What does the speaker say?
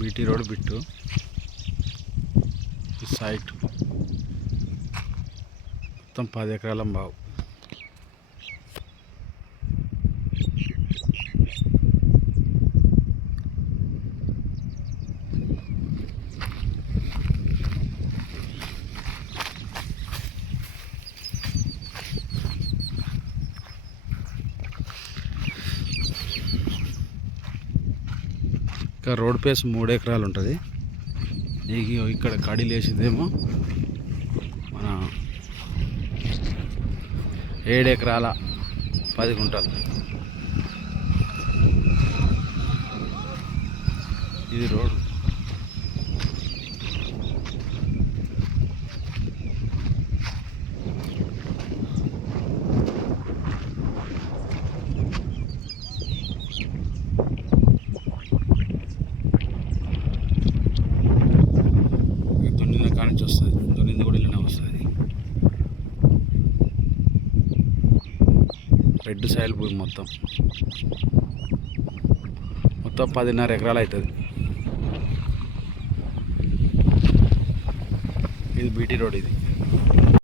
BT road bit. Site మొత్తం పది ఎకరాల బావు ఇంకా రోడ్ పేస్ మూడు ఎకరాలు ఉంటుంది. ఇక ఇక్కడ కడీలు వేసిందేమో మన ఏడు ఎకరాల పది గుంటలు. ఇది రోడ్ ఇది నుంచి వస్తుంది. దున్నింది కూడా ఇలానే వస్తుంది. రెడ్ సాయిల్ భూమి మొత్తం. మొత్తం పదిన్నర ఎకరాలు అవుతుంది. ఇది బీటీ రోడ్ ఇది.